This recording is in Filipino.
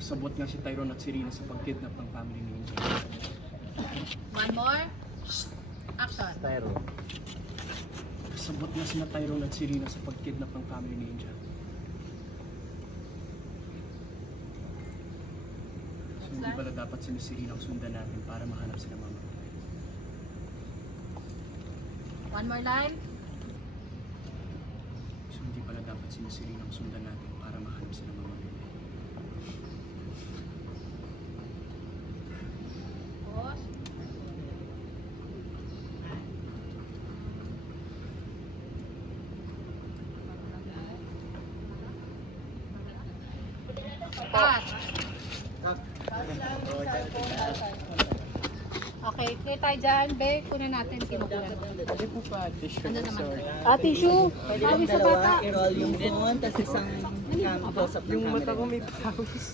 Kasabot nga si Tyrone at si Rina sa pagkidnap ng family ni Angel. One more. Action. Styro. Kasabot nga sina Tyrone at si Rina sa pagkidnap ng family ni Angel. So hindi pala dapat sila si Rina ang sundan natin para mahanap sila mama. One more line. So hindi pala dapat sila si Rina ang sundan natin para mahanap sila mama. Pause. Cut. Okay, clear tayo dyan. Be, kunin natin. Kinukunan. Hindi po pa tissue. Ano naman? Tissue. Pwede Sabi lang sa dalawa, bata. i-roll yung green one, tapos isang close up ng Yung camera. mata ko may pawis.